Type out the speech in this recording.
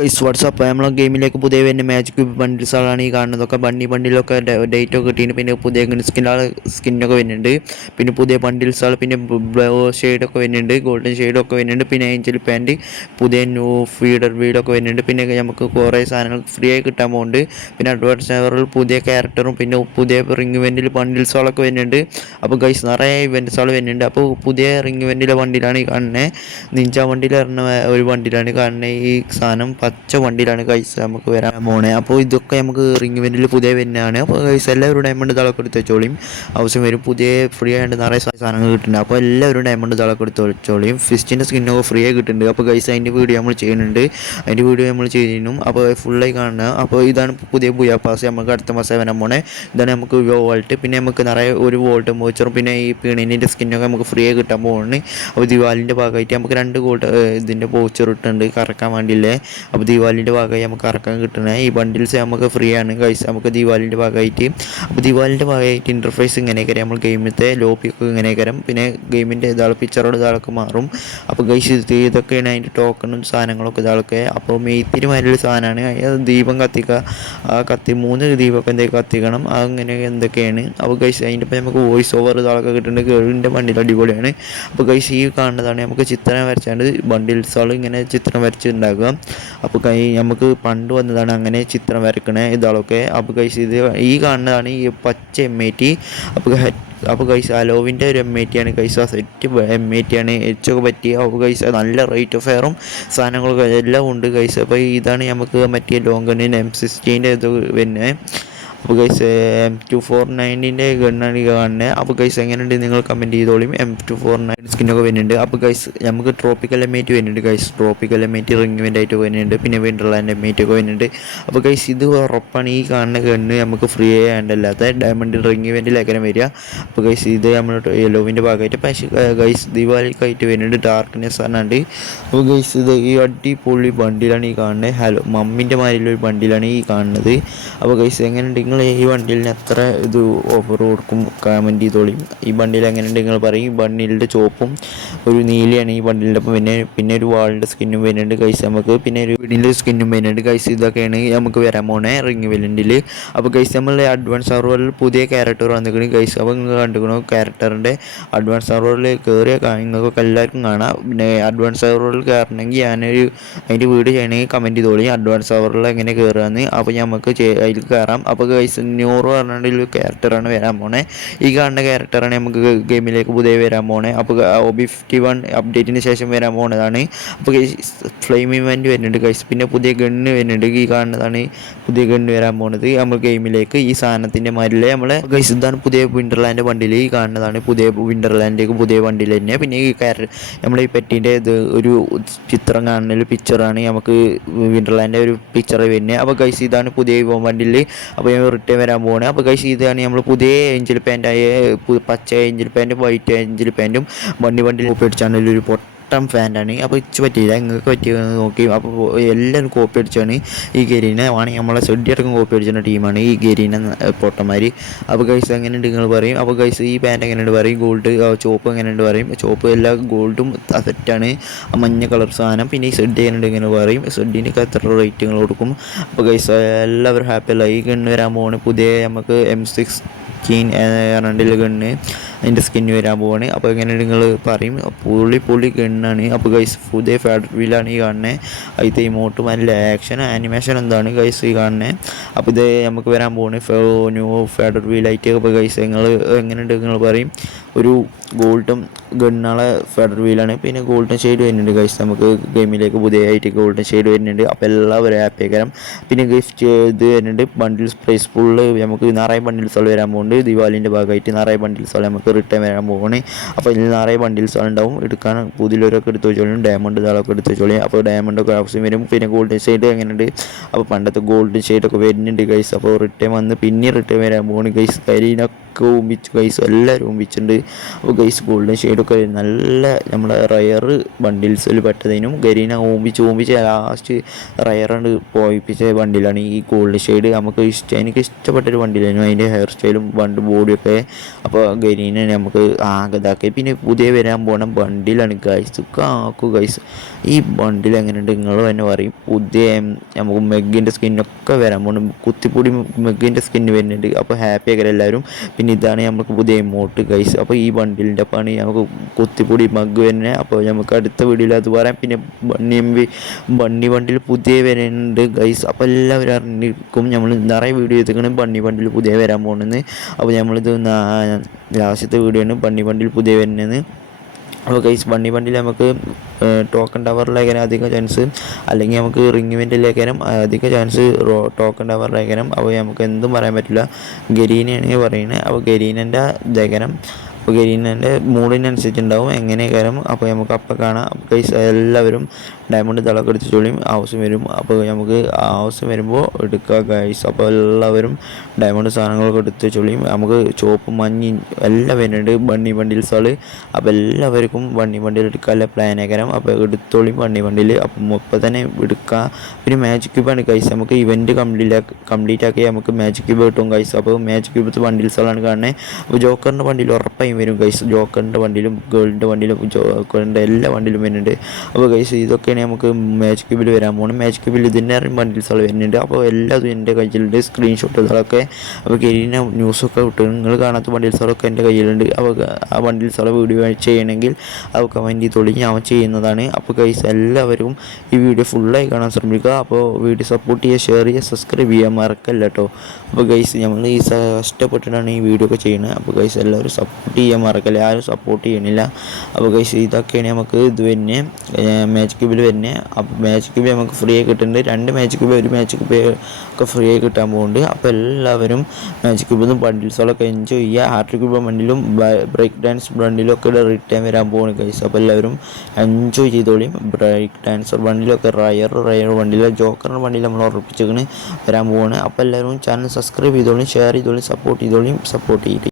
Guys WhatsApp നമ്മളെ ഗെയിമിലേക്ക് പുതിയ വരുന്ന മാജിക് ബണ്ടിൽസുകളാണ് ഈ കാണുന്നതൊക്കെ. ബണ്ടിലൊക്കെ ഡേറ്റ് ഒക്കെ കിട്ടിയിട്ട് പിന്നെ പുതിയ സ്കിന്നൊക്കെ വരുന്നുണ്ട്. പിന്നെ പുതിയ ബണ്ടിൽസുകൾ, പിന്നെ ഷെയ്ഡൊക്കെ വരുന്നുണ്ട്, ഗോൾഡൻ ഷെയ്ഡൊക്കെ വരുന്നുണ്ട്, പിന്നെ ഏഞ്ചൽ പാൻറ്, പുതിയ ന്യൂ ഫീഡർ വീടൊക്കെ വരുന്നുണ്ട്. പിന്നെ നമുക്ക് കുറേ സാധനങ്ങൾ ഫ്രീ ആയി കിട്ടാൻ പോകുന്നുണ്ട്. പിന്നെ അഡ്വാൻസ് സെർവറിൽ പുതിയ ക്യാരക്ടറും പിന്നെ പുതിയ റിംഗ് ഇവൻറ്റിൽ ബണ്ടിൽസുകളൊക്കെ വരുന്നുണ്ട്. അപ്പോൾ ഗൈസ് നിറയെ ഇവൻറ്റ്സുകൾ വരുന്നുണ്ട്. അപ്പോൾ പുതിയ റിംഗ് ഇവൻറ്റിലെ വണ്ടിയിലാണ് ഈ കാണുന്നത്. നിഞ്ച വണ്ടിയിൽ പറഞ്ഞ ഒരു വണ്ടിയിലാണ് കാണുന്നത്. ഈ സാധനം പച്ച വണ്ടിയിലാണ് ഗൈസ് നമുക്ക് വരാൻ പോണേ. അപ്പോൾ ഇതൊക്കെ നമുക്ക് റിംഗ് ഇവൻറ്റിൽ പുതിയ വരുന്നതാണ്. അപ്പോൾ ഗൈസ് എല്ലാവരും ഡയമണ്ട് തളൊക്കെ എടുത്ത് വെച്ചോളിയും. ആവശ്യം വരും. പുതിയ ഫ്രീ ആയിട്ട് നിറയെ സാധനങ്ങൾ കിട്ടുന്നുണ്ട്. അപ്പോൾ എല്ലാവരും ഡയമണ്ട് തളൊക്കെ എടുത്ത് വെച്ചോളിയും. ഫിസ്റ്റിൻ്റെ സ്കിന്നൊക്കെ ഫ്രീ ആയി കിട്ടുന്നുണ്ട്. അപ്പോൾ ഗൈസ് അതിൻ്റെ വീഡിയോ നമ്മൾ ചെയ്യുന്നുണ്ട്. അതിൻ്റെ വീഡിയോ നമ്മൾ ചെയ്യുന്നു. അപ്പോൾ ഫുള്ളായി കാണുക. അപ്പോൾ ഇതാണ് പുതിയ ബുയാ പാസ് നമുക്ക് അടുത്ത മാസം വരാൻ പോണേ. ഇതാണ് നമുക്ക് വോൾട്ട്. പിന്നെ നമുക്ക് നിറയെ ഒരു വോൾട്ട് മോച്ചറും പിന്നെ ഈ പീണിൻ്റെ സ്കിന്നൊക്കെ നമുക്ക് ഫ്രീ ആയി കിട്ടാൻ പോകുന്നത്. അപ്പോൾ ദിവാലിൻ്റെ ഭാഗമായിട്ട് നമുക്ക് 2 ഗോൾഡ് ഇതിൻ്റെ വോച്ചർ ഇട്ടുണ്ട് കറക്കാൻ വേണ്ടിയില്ലേ. അപ്പോൾ ദീപാവലിൻ്റെ ഭാഗമായി നമുക്ക് ഇറക്കാൻ കിട്ടണേ ഈ ബണ്ടിൽസ് നമുക്ക് ഫ്രീ ആണ് ഗൈസ്. നമുക്ക് ദീപാവലിൻ്റെ ഭാഗമായിട്ട് അപ്പോൾ ദീപാവലിൻ്റെ ഭാഗമായിട്ട് ഇൻ്റർഫേസ് ഇങ്ങനെയൊക്കെ നമ്മൾ ഗെയിമിലത്തെ ലോബിയൊക്കെ ഇങ്ങനെയൊക്കെ പിന്നെ ഗെയിമിൻ്റെ ഇതാൾ പിക്ചറോട് ഇതാളൊക്കെ മാറും. അപ്പോൾ ഗൈസ് ഇതൊക്കെയാണ് അതിൻ്റെ ടോക്കണും സാധനങ്ങളൊക്കെ ഇതാളൊക്കെ. അപ്പോൾ മെയ്ത്തിന് മാതിരിയുള്ള സാധനമാണ് ദീപം കത്തിക്കുക. ആ 3 ദീപമൊക്കെ എന്തൊക്കെ കത്തിക്കണം അങ്ങനെ എന്തൊക്കെയാണ്. അപ്പോൾ ഗൈസ് അതിൻ്റെ ഒപ്പം നമുക്ക് വോയിസ് ഓവർ ഇതാളൊക്കെ കിട്ടുന്നുണ്ട്. ഗേളിൻ്റെ ബണ്ടിൽ അടിപൊളിയാണ്. അപ്പോൾ ഗൈസ് ഈ കാണുന്നതാണ് നമുക്ക് ചിത്രം വരച്ചാണ്ട് ബണ്ടിൽസുകൾ ഇങ്ങനെ ചിത്രം വരച്ചുണ്ടാക്കുക. അപ്പോൾ നമുക്ക് പണ്ട് വന്നതാണ് അങ്ങനെ ചിത്രം വരക്കണേ ഇതാളൊക്കെ. അപ്പോൾ ഗൈസ് ഇത് ഈ കാണുന്നതാണ് ഈ പച്ച M80. അപ്പോൾ ഗൈസ് അലോവിൻ്റെ ഒരു M80 ആണ് ഗൈസ്. ആ സെറ്റ് M80 ആണ് എച്ചൊക്കെ പറ്റിയ. അപ്പോൾ ഗൈസ് നല്ല റേറ്റ് ഓഫ് ഫെയറും സാധനങ്ങളൊക്കെ എല്ലാം ഉണ്ട് ഗൈസ്. അപ്പോൾ ഇതാണ് നമുക്ക് മറ്റേ ലോങ് ഗണ്ണിന് M16 ഇത് പിന്നെ. അപ്പോൾ ഗൈസ് M249ൻ്റെ ഗണ്ണാണ് ഈ കാണുന്നത്. അപ്പോൾ ഗൈസ് എങ്ങനെയുണ്ട് നിങ്ങൾ കമൻറ്റ് ചെയ്തോളിയും. M249 സ്കിന്നൊക്കെ വരുന്നുണ്ട്. അപ്പോൾ ഗൈസ് നമുക്ക് ട്രോപ്പിക്കൽ M80 വരുന്നുണ്ട് ഗൈസ്. ട്രോപ്പിക്കൽ M80 റിംഗ് ഇവൻ്റായിട്ട് വരുന്നുണ്ട്. പിന്നെ വിൻ്റർലാൻഡ് M80 ഒക്കെ വരുന്നുണ്ട്. അപ്പോൾ ഗൈസ് ഇത് ഉറപ്പാണ് ഈ കാണുന്ന ഗണ്ണ് നമുക്ക് ഫ്രീ ആയതല്ലാത്ത ഡയമണ്ട് റിംഗ് ഇവൻറ്റിലേക്കാണ് വരിക. അപ്പോൾ ഗൈസ് ഇത് നമ്മൾ യെല്ലോവിൻ്റെ ഭാഗമായിട്ട് പക്ഷേ ഗൈസ് ദീപാവലിക്കായിട്ട് വരുന്നുണ്ട്. ഡാർക്ക്നെസ് പറഞ്ഞാണ്ട്. അപ്പോൾ ഗൈസ് ഇത് ഈ അടിപൊളി ബണ്ടിലാണ് ഈ കാണുന്നത്. ഹലോ മമ്മിൻ്റെ മാതിരിയുള്ളൊരു ബണ്ടിലാണ് ഈ കാണുന്നത്. അപ്പോൾ ഗൈസ് എങ്ങനെയുണ്ട് നിങ്ങൾ ഈ ബണ്ടിലിന് എത്ര ഇത് ഓഫർ കൊടുക്കും കമൻറ്റ് ചെയ്തോളിയും. ഈ ബണ്ടിൽ എങ്ങനെയുണ്ട് നിങ്ങൾ പറയും. ഈ ബണ്ടിലിൻ്റെ ചോപ്പും ഒരു നീലയാണ് ഈ ബണ്ടിലിൻ്റെ ഒപ്പം. പിന്നെ ഒരു വാളിൻ്റെ സ്കിന്നും വരുന്നുണ്ട് ഗൈസ് നമുക്ക്. പിന്നെ ഒരു വീടിൻ്റെ സ്കിന്നും വരുന്നുണ്ട് ഗൈസ്. ഇതൊക്കെയാണ് നമുക്ക് വരാൻ പോണേ റിംഗ് ഇവൻറ്റിൽ. അപ്പോൾ ഗൈസ് നമ്മൾ അഡ്വാൻസ് സെർവറിൽ പുതിയ ക്യാരക്ടർ വന്നിരിക്കുന്നു ഗൈസ്. അപ്പോൾ നിങ്ങൾ കണ്ടുക്കണോ ക്യാരക്ടറിൻ്റെ അഡ്വാൻസ് സെർവറിൽ കയറിയ നിങ്ങൾക്കൊക്കെ എല്ലാവർക്കും കാണാം. പിന്നെ അഡ്വാൻസ് സെർവറിൽ കയറണമെങ്കിൽ അതിൻ്റെ വീഡിയോ ചെയ്യണമെങ്കിൽ കമൻറ്റ് ചെയ്തോളി അഡ്വാൻസ് സെർവറിൽ എങ്ങനെ കയറുകയെന്ന്. അപ്പോൾ നമുക്ക് അതിൽ കയറാം. അപ്പോൾ ഗൈസ് ന്യൂറോ പറഞ്ഞിട്ടുള്ള ക്യാരക്ടറാണ് വരാൻ പോണേ. ഈ കാണുന്ന ക്യാരക്ടറാണ് നമുക്ക് ഗെയിമിലേക്ക് പുതിയ വരാൻ പോണേ. അപ്പോൾ OB51 അപ്ഡേറ്റിന് ശേഷം വരാൻ പോണതാണ്. അപ്പോൾ ഫ്ലെയിം ഇവൻറ്റ് വരുന്നുണ്ട് ഗൈസ്. പിന്നെ പുതിയ ഗണ്ണ് വരുന്നുണ്ട്. ഈ കാണുന്നതാണ് പുതിയ ഗണ്ണ് വരാൻ പോണത് നമ്മൾ ഗെയിമിലേക്ക്. ഈ സാധനത്തിൻ്റെ മാരിലെ നമ്മളെ ഗൈസ് ഇതാണ് പുതിയ വിൻ്റർലാൻഡ് വണ്ടിയിൽ. ഈ കാണുന്നതാണ് പുതിയ വിൻ്റർലാൻഡിലേക്ക് പുതിയ വണ്ടിയിൽ തന്നെ. പിന്നെ ഈ നമ്മളെ ഈ പെറ്റിൻ്റെ ഇത് ഒരു ചിത്രം കാണുന്ന പിക്ചറാണ് നമുക്ക് വിൻ്റർലാൻഡിൻ്റെ ഒരു പിക്ചർ വരുന്നത്. അപ്പോൾ ഗൈസ് ഇതാണ് പുതിയ വണ്ടിയിൽ. അപ്പോൾ റിട്ടേൺ വരാൻ പോകണേ. അപ്പോൾ ഗൈസ് ഇതാണ് നമ്മൾ പുതിയ ഏഞ്ചൽ പാൻറ്റായ പച്ച ഏഞ്ചൽ പാൻറ്റും വൈറ്റ് ഏഞ്ചൽ പാൻറ്റും വണ്ടിയിൽ പേടിച്ചാണ് ഒരു ഫാനാണ്. അപ്പോൾ ഇച്ച് പറ്റിയില്ല നിങ്ങൾക്ക് പറ്റിയെന്ന് നോക്കി. അപ്പോൾ എല്ലാവരും കോപ്പി അടിച്ചാണ് ഈ ഗരീനെ. വേണമെങ്കിൽ നമ്മളെ സെഡിയടക്കം കോപ്പി അടിച്ചിരുന്ന ടീമാണ് ഈ ഗരീനെ പൊട്ടന്മാർ. അപ്പോൾ ഗൈസ് എങ്ങനെയുണ്ട് നിങ്ങൾ പറയും. അപ്പോൾ ഗൈസ് ഈ പാൻറ്റ് എങ്ങനെയുണ്ട് പറയും. ഗോൾഡ് ചോപ്പ് എങ്ങനെയുണ്ട് പറയും. ചോപ്പ് എല്ലാ ഗോൾഡും സെറ്റാണ് മഞ്ഞ കളർ സാധനം. പിന്നെ ഈ സെഡ് എങ്ങനെയുണ്ട് ഇങ്ങനെ പറയും. സെഡിനൊക്കെ എത്ര റേറ്റിങ്ങൾ കൊടുക്കും. അപ്പോൾ ഗൈസ് എല്ലാവരും ഹാപ്പി അല്ല. ഈ ഗണ്ണ് വരാൻ പോകുന്നത് പുതിയ നമുക്ക് M16 ഗണ്ണ് അതിൻ്റെ സ്കിന്ന് വരാൻ പോവാണ്. അപ്പോൾ എങ്ങനെ നിങ്ങൾ പറയും. പൊളി ഗണ്ണാണ്. അപ്പോൾ ഗൈസ് പുതിയ ഫെഡർ വീലാണ് ഈ കാണുന്നത്. അതിൻ്റെ ഇമോട്ടും അതിൻ്റെ ആക്ഷനും ആനിമേഷൻ എന്താണ് ഗൈസ് ഈ കാണുന്നത്. അപ്പോൾ ഇത് നമുക്ക് വരാൻ പോകുന്നത് ന്യൂ ഫെഡർ വീലായിട്ട്. അപ്പോൾ ഗൈസ് എങ്ങനെയുണ്ട് നിങ്ങൾ പറയും. ഒരു ഗോൾഡും ഗണ്ണാളെ ഫെഡർ വീലാണ്. പിന്നെ ഗോൾഡൻ ഷെയ്ഡ് വരുന്നുണ്ട് ഗൈസ്. നമുക്ക് ഗെയിമിലേക്ക് പുതിയതായിട്ട് ഗോൾഡൻ ഷെയ്ഡ് വരുന്നുണ്ട്. അപ്പോൾ എല്ലാവരും ഹാപ്പിയാക്കാം. പിന്നെ ഗിഫ്റ്റ് ഇത് വരുന്നുണ്ട്. ബണ്ടിൽസ് പ്രൈസ് ഫുള്ള് നമുക്ക് നിറയെ ബണ്ടിൽസുകൾ വരാൻ പോകുന്നുണ്ട്. ദിവാലിൻ്റെ ഭാഗമായിട്ട് നിറയെ ബണ്ടിൽസുകൾ നമുക്ക് റിട്ടേൺ വരാൻ പോകണേ. അപ്പോൾ ഇതിൽ നിറയെ ബണ്ടിൽസുകൾ ഉണ്ടാവും. എടുക്കാൻ പുതിയവരൊക്കെ എടുത്ത് വെച്ചോളും. ഡയമണ്ട് ഇതാളൊക്കെ എടുത്ത് വെച്ചോളി. അപ്പോൾ ഡയമണ്ടൊക്കെ ആവശ്യം വരും. പിന്നെ ഗോൾഡൻ ഷെയ്ഡ് എങ്ങനെയുണ്ട്. അപ്പോൾ പണ്ടത്തെ ഗോൾഡൻ ഷെയ്ഡൊക്കെ വരുന്നുണ്ട് ഗൈസ്. അപ്പോൾ റിട്ടേൺ വന്ന് പിന്നെ റിട്ടേൺ വരാൻ പോകുന്നു ഗൈസ്. കരിനൊക്കെ ഒക്കെ ഊമ്പിച്ചു ഗൈസ്, എല്ലാവരും ഊമ്പിച്ചിട്ടുണ്ട്. അപ്പോൾ ഗൈസ് ഗോൾഡൻ ഷെയ്ഡൊക്കെ നല്ല നമ്മുടെ റയർ ബണ്ടിൽസിൽ പെട്ടതിനും ഗരീന ഊമ്പിച്ച് ലാസ്റ്റ് റയറുണ്ട് പോയിപ്പിച്ച വണ്ടിയിലാണ് ഈ ഗോൾഡൻ ഷെയ്ഡ്. എനിക്ക് ഇഷ്ടപ്പെട്ടൊരു വണ്ടിയിലായിരുന്നു അതിൻ്റെ ഹെയർ സ്റ്റൈലും ബോഡിയൊക്കെ. അപ്പോൾ ഗരീനെ നമുക്ക് ആകെ ഇതാക്കി. പിന്നെ പുതിയ വരാൻ പോണ ബണ്ടിലാണ് ഗൈസ്, കാക്കു ഗൈസ്. ഈ ബണ്ടിൽ എങ്ങനെയുണ്ട് നിങ്ങൾ തന്നെ പറയും. പുതിയ നമുക്ക് മെഗിൻ്റെ സ്കിന്നൊക്കെ വരാൻ പോകണം, കുത്തിപ്പൊടി മെഗിൻ്റെ സ്കിന്ന് വരുന്നുണ്ട്. അപ്പോൾ ഹാപ്പി ആക്കൽ എല്ലാവരും. പിന്നെ ഇതാണ് നമുക്ക് പുതിയ ഇമോട്ട് ഗൈസ്. അപ്പോൾ ഈ ബണ്ടിലിൻ്റെ പണി നമുക്ക് കുത്തിപ്പൊടി മഗ് വരുന്നത്. അപ്പോൾ നമുക്ക് അടുത്ത വീഡിയോയിൽ അത് പറയാം. പിന്നെ ബണ്ണി ബണ്ടിൽ പുതിയ വരുന്നുണ്ട് ഗൈസ്. അപ്പോൾ എല്ലാവരും അറിഞ്ഞിരിക്കും, നമ്മൾ നിറയെ വീഡിയോ എടുക്കണം ബണ്ണി ബണ്ടിൽ പുതിയ വരാൻ പോകുന്നത്. അപ്പോൾ നമ്മളിത് ലാസ്റ്റത്തെ വീഡിയോ ആണ് ബണ്ണി ബണ്ടിൽ പുതിയ വരുന്നത്. അപ്പോൾ ഗൈസ് ബണ്ണി ബണ്ടിൽ നമുക്ക് ടോക്കൺ ടവറിലേക്കാനും അധികം ചാൻസ്, അല്ലെങ്കിൽ നമുക്ക് റിംഗ് ഇവൻറ്റിലേക്കാനും അധിക ചാൻസ് ടോക്കൺ ടവറിലേക്കാനും. അപ്പോൾ നമുക്ക് എന്തും പറയാൻ പറ്റില്ല, ഗരീനയാണെങ്കിൽ പറയുന്നത്. അപ്പോൾ ഗരീനൻ്റെ ദേഹനം, അപ്പോൾ ഗരീനൻ്റെ മൂഡിനനുസരിച്ചുണ്ടാവും എങ്ങനെയൊക്കെ. അപ്പോൾ നമുക്ക് അപ്പം കാണാം. അപ്പോൾ ഗൈസ് എല്ലാവരും ഡയമണ്ട് തിളക്കം എടുത്ത് ചൊളിയും ആവശ്യം വരും. അപ്പോൾ നമുക്ക് ആവശ്യം വരുമ്പോൾ എടുക്കുക ഗൈസ്. അപ്പോൾ എല്ലാവരും ഡയമണ്ട് സാധനങ്ങളൊക്കെ എടുത്ത് ചൊളിയും. നമുക്ക് ചുവപ്പ് മഞ്ഞ് എല്ലാം വരുന്നുണ്ട് ബണ്ണി ബണ്ടിൽസുകൾ. അപ്പോൾ എല്ലാവർക്കും ബണ്ണി ബണ്ടിൽ എടുക്കാനുള്ള പ്ലാനേക്കരം. അപ്പോൾ എടുത്തോളിയും ബണ്ണി ബണ്ടിൽ. അപ്പം ഇപ്പോൾ തന്നെ എടുക്കുക. പിന്നെ മാജിക് ക്യൂബാണ് ഗൈസ്. നമുക്ക് ഇവൻറ്റ് കംപ്ലീറ്റ് ആക്കി നമുക്ക് മാജിക് ക്യൂബ് കിട്ടും ഗൈസ്. അപ്പോൾ മാജിക് ക്യൂബത്ത് ബണ്ടിൽസുകളാണ് കാണുന്നത്. അപ്പോൾ ജോക്കറിൻ്റെ വണ്ടിയിൽ ഉറപ്പായും വരും ഗൈസ്. ജോക്കറിൻ്റെ വണ്ടിയിലും ഗേൾഡിൻ്റെ വണ്ടിയിലും ജോക്കറിൻ്റെ എല്ലാ വണ്ടിയിലും വരുന്നുണ്ട്. അപ്പോൾ ഗൈസ് ഇതൊക്കെയാണ് നമുക്ക് മാജിക് ക്യൂബിൽ വരാൻ പോകുന്നത്. മാജിക് ക്യൂബിൽ ഇതിൻ്റെ ബണ്ടിൽസുകൾ വരുന്നുണ്ട്. അപ്പോൾ എല്ലാതും എൻ്റെ കയ്യിലുണ്ട്, സ്ക്രീൻഷോട്ടുകളൊക്കെ. അപ്പോൾ ഗരീന ന്യൂസൊക്കെ വിട്ട് നിങ്ങൾ കാണാത്ത ബണ്ടിൽസുകളൊക്കെ എൻ്റെ കയ്യിലുണ്ട്. അപ്പോൾ ആ ബണ്ടിൽസുകളെ വീഡിയോ ചെയ്യണമെങ്കിൽ അത് കമൻറ്റ് ചെയ്തോളി, ഞാൻ ചെയ്യുന്നതാണ്. അപ്പോൾ ഗൈസ് എല്ലാവരും ഈ വീഡിയോ ഫുള്ളായി കാണാൻ ശ്രമിക്കുക. അപ്പോൾ വീഡിയോ സപ്പോർട്ട് ചെയ്യുക, ഷെയർ ചെയ്യുക, സബ്സ്ക്രൈബ് ചെയ്യാൻ മറക്കല്ല കേട്ടോ. അപ്പോൾ ഗൈസ് നമ്മൾ ഈ കഷ്ടപ്പെട്ടിട്ടാണ് ഈ വീഡിയോ ഒക്കെ ചെയ്യുന്നത്. അപ്പോൾ ഗൈസ് എല്ലാവരും സപ്പോർട്ട് ചെയ്യാൻ മറക്കല്ല, ആരും സപ്പോർട്ട് ചെയ്യണില്ല. അപ്പോൾ ഗൈസ് ഇതൊക്കെയാണ് നമുക്ക് ഇത് തന്നെ മാജിക് ക്യൂബിൽ വരുന്നത്. അപ്പോൾ മാജിക് ക്യൂബ് നമുക്ക് ഫ്രീ ആയി കിട്ടുന്നുണ്ട്. 2 മാജിക് ക്യൂബ് 1 മാജിക് ക്യൂബ് ഒക്കെ ഫ്രീ ആയി കിട്ടാൻ പോകുന്നുണ്ട്. അപ്പോൾ എല്ലാവരും മാജിക് ക്യൂബിൽ നിന്നും ബണ്ടിൽസുകളൊക്കെ എൻജോയ് ചെയ്യുക. ഹാർട്ട് ക്യൂബ് ബണ്ടിലും ബ്രേക്ക് ഡാൻസ് ബണ്ടിലും ഒക്കെ റിട്ടേൺ വരാൻ പോകുന്നു ഗൈസ്. അപ്പോൾ എല്ലാവരും എൻജോയ് ചെയ്തോളിയും. ബ്രേക്ക് ഡാൻസർ ബണ്ടിലൊക്കെ റയർ ബണ്ടിൽ ജോക്കറിൻ്റെ ബണ്ടിൽ നമ്മൾ ഉറപ്പിച്ചേക്കണ് വരാൻ പോവാണ്. അപ്പോൾ എല്ലാവരും ചാനൽ സബ്സ്ക്രൈബ് ചെയ്തോളിയും, ഷെയർ ചെയ്തോളിയും, സപ്പോർട്ട് ചെയ്തോളിയും.